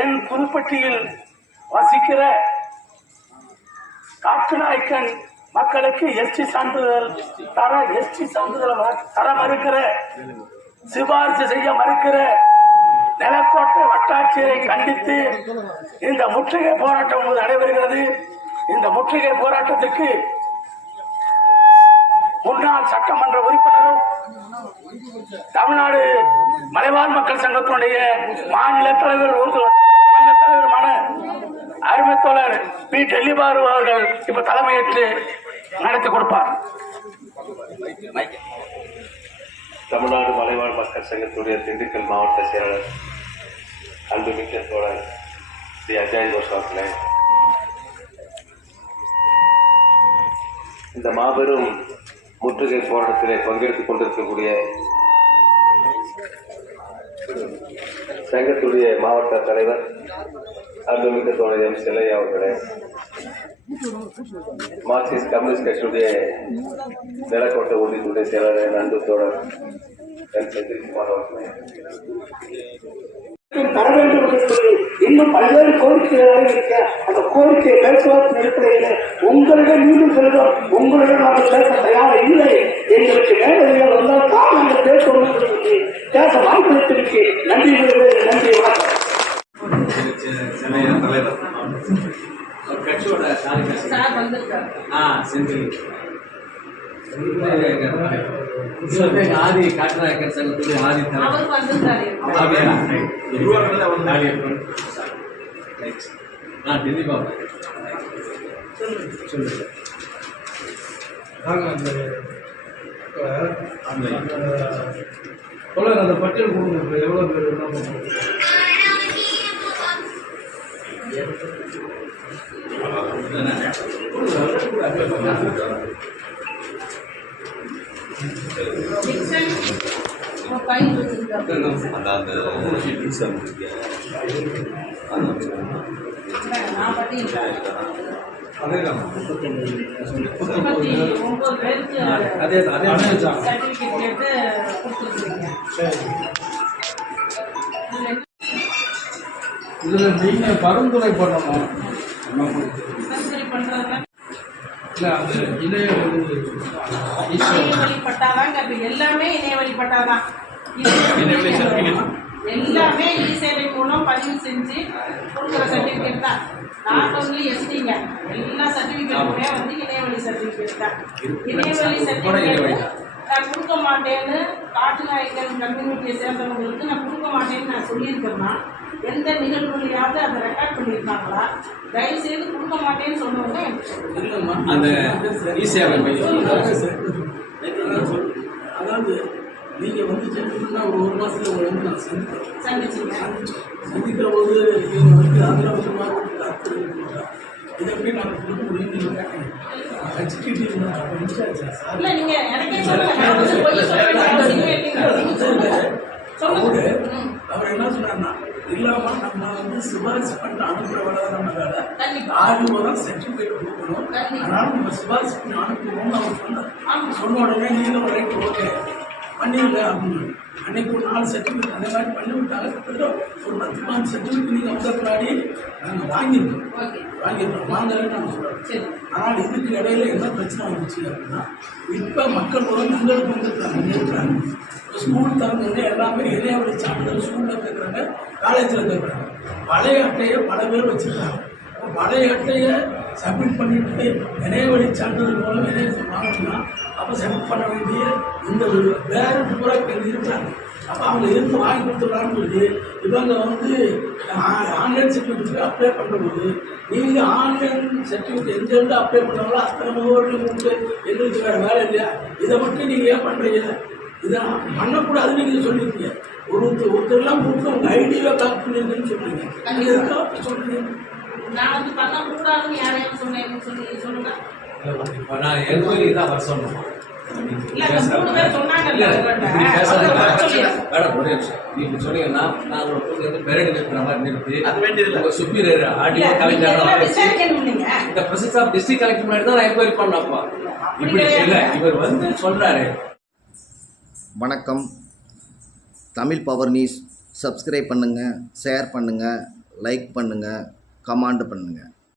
என் புதுப்பட்டியில் வசிக்கிற காட்டுநாயக்கன் மக்களுக்கு எஸ்டி சான்றிதழ் தர மறுக்கிற, சிபாரிசு செய்ய மறுக்கிற நிலக்கோட்டை வட்டாட்சியரை கண்டித்து இந்த முற்றுகை போராட்டம் நடைபெறுகிறது. இந்த முற்றுகை போராட்டத்திற்கு முன்னாள் சட்டமன்ற உறுப்பினரும் தமிழ்நாடு மலைவாழ் மக்கள் சங்கத்தினுடைய மாநில தலைவருமான அருமை தோழர் பி. டெல்லிபாரு அவர்கள் இப்ப தலைமையேற்று நடத்தி கொடுப்பார். தமிழ்நாடு மலைவாழ் மக்கள் சங்கத்துடைய திண்டுக்கல் மாவட்ட செயலாளர் அன்புமிக்க தோழர் ஸ்ரீ அஜய் கோஷ் அவர்களே, இந்த மாபெரும் முற்றுகை போராட்டத்திலே பங்கெடுத்துக் கொண்டிருக்கக்கூடிய சங்கத்துடைய மாவட்ட தலைவர் அன்புமிக்க தோழர் எம். செல்லையா அவர்களே, மார்க்சிஸ்ட் கம்யூனிஸ்ட் கட்சியுடைய நிலக்கோட்டை ஒன்றியத்துடைய செயலாளர் அன்பு தோழர் என். செந்தில்குமார் அவர்களே, தர வேண்டும் என்று சொல்லி இன்னும் பல்வேறு கோரிக்கைகளாக இருக்க அந்த கோரிக்கை பேச்சுவார்த்தை அடிப்படையில் உங்களிடம் மீண்டும் சொல்கிறோம், உங்களிடம் நாங்கள் பேச தயார் இல்லை, எங்களுக்கு நேரடியாக வந்தால் தான் நாங்கள் பேசணும் என்று சொல்லி பேச வாய்ப்பளித்திருக்கு. நன்றி நன்றி. கட்சியோட ஆதி காட்டுநாயக்கர் சங்கத்துடைய ஆதி டெல்லி பாபு சொல்லுங்க. அந்த பட்டியல் கொடுங்க, எவ்வளோ பேர் இதுல நீங்க பரிந்துரை பண்ணணும். இணைய வழிபட்டாதாங்க, எல்லாமே இணைய வழிபட்டாதான், எல்லாமே இ சேவை மூலம் பதிவு செஞ்சு கொடுக்குற சர்டிபிகேட் தான். நாட் ஒன்லி எஸ்டிங்க, எல்லா சர்டிபிகேட்டுமே வந்து இணையவழி சர்டிபிகேட் தான். இணையவழி சர்டிபிகேட் நான் கொடுக்க மாட்டேன்னு காட்டுநாயக்கன் கம்யூனிட்டியை சேர்ந்தவங்களுக்கு நான் கொடுக்க மாட்டேன்னு நான் சொல்லியிருக்கேன்னா எந்த நிகழ்வுலையாவது அதை ரெக்கார்ட் பண்ணியிருக்காங்களா? தயவு செய்து கொடுக்க மாட்டேன்னு சொன்னவங்க அந்த இ-சேவை அதாவது நீங்கள் வந்து சென்றுன்னா ஒரு மாதத்தில் உங்களை வந்து நான் சந்திக்கிற போது இவங்க வந்து அதிரவசமாக இதை எப்படி நாங்கள் கொடுக்க முடியும்? அவர் என்ன சொன்னார்னா, இல்லாமல் நம்ம வந்து சிபாரிசு பண்ண அனுப்புற வேலை நம்ம வேலை, 6 முறை சர்டிஃபிகேட் கொடுக்கணும், அதனால நம்ம சிபாரிசு பண்ணி அனுப்புவோம்னு அவர் சொன்னார். சொன்ன உடனே நீங்கள் ரைட் ஓகே பண்ணிடுங்க அப்படின்னு அன்னைக்கு ஒரு 4 சர்டிஃபிகேட் அதே மாதிரி பண்ணி விட்டாங்க. ஒரு 10 சர்டிஃபிகேட் நீங்கள் வந்த பின்னாடி நாங்கள் வாங்கியிருக்கோம் வாங்கலன்னு நாங்கள் சொல்கிறோம். ஆனால் இதுக்கு இடையில என்ன பிரச்சனை வந்துச்சு அப்படின்னா, இப்போ மக்கள் கூட உங்களுக்கு வந்துருக்காங்க. ஸ்கூல் தரங்க எல்லாமே இணையவழி சான்றிதழ் ஸ்கூலில் கேட்குறாங்க, காலேஜில் கேட்குறாங்க. பழைய அட்டையை பல பேர் வச்சுருக்காங்க. பழைய அட்டையை சப்மிட் பண்ணிட்டு இணையவழி சான்றிதழ் மூலம் இணையத்தை வாங்கணும்னா அப்போ சப்மிட் பண்ண வேண்டிய இந்த வேறு பூரா இருக்கிறாங்க. அப்போ அவங்க இருந்து வாங்கி கொடுத்துடலான்னு சொல்லி இவங்க வந்து ஆன்லைன் சர்டிஃபிகேட்டுக்கு அப்ளை பண்ணும்போது நீங்கள் ஆன்லைன் சர்டிஃபிகேட் எங்கேருந்து அப்ளை பண்ணாங்களோ அத்தனை உங்களுக்கு எங்களுக்கு வேறு வேலை இல்லையா? இதை மட்டும் நீங்கள் ஏன் பண்ணுறீங்க? இதை பண்ணக்கூடாதுன்னு நீங்கள் சொல்லியிருக்கீங்க. ஒருத்தர்லாம் கூப்பிட்டு உங்கள் ஐடியாவை பிளாக் பண்ணியிருக்கேன்னு சொல்கிறீங்க. நீங்கள் எதுக்காக அப்படி சொல்கிறீங்க? நான் வந்து பண்ணக்கூடாதுன்னு யாரையும் சொன்னேன்னு சொல்லி சொல்லுங்க. நான் என்கொயரிக்கு தான் வர சொன்னேன். சொன்னீங்கன்னா நான் சுப்பீரியர் ஆர்டிஓ கலெக்டர் இந்த பிரசிடன்ட் ஆஃப் டிஸ்ட்ரிக்ட் கலெக்டர் முன்னாடி தான் நான் என்கொயரி பண்ணப்பா. இப்படி இல்லை, இவர் வந்து சொல்றாரு. வணக்கம். தமிழ் பவர் நியூஸ் சப்ஸ்கிரைப் பண்ணுங்கள், ஷேர் பண்ணுங்கள், லைக் பண்ணுங்கள், கமெண்ட் பண்ணுங்கள்.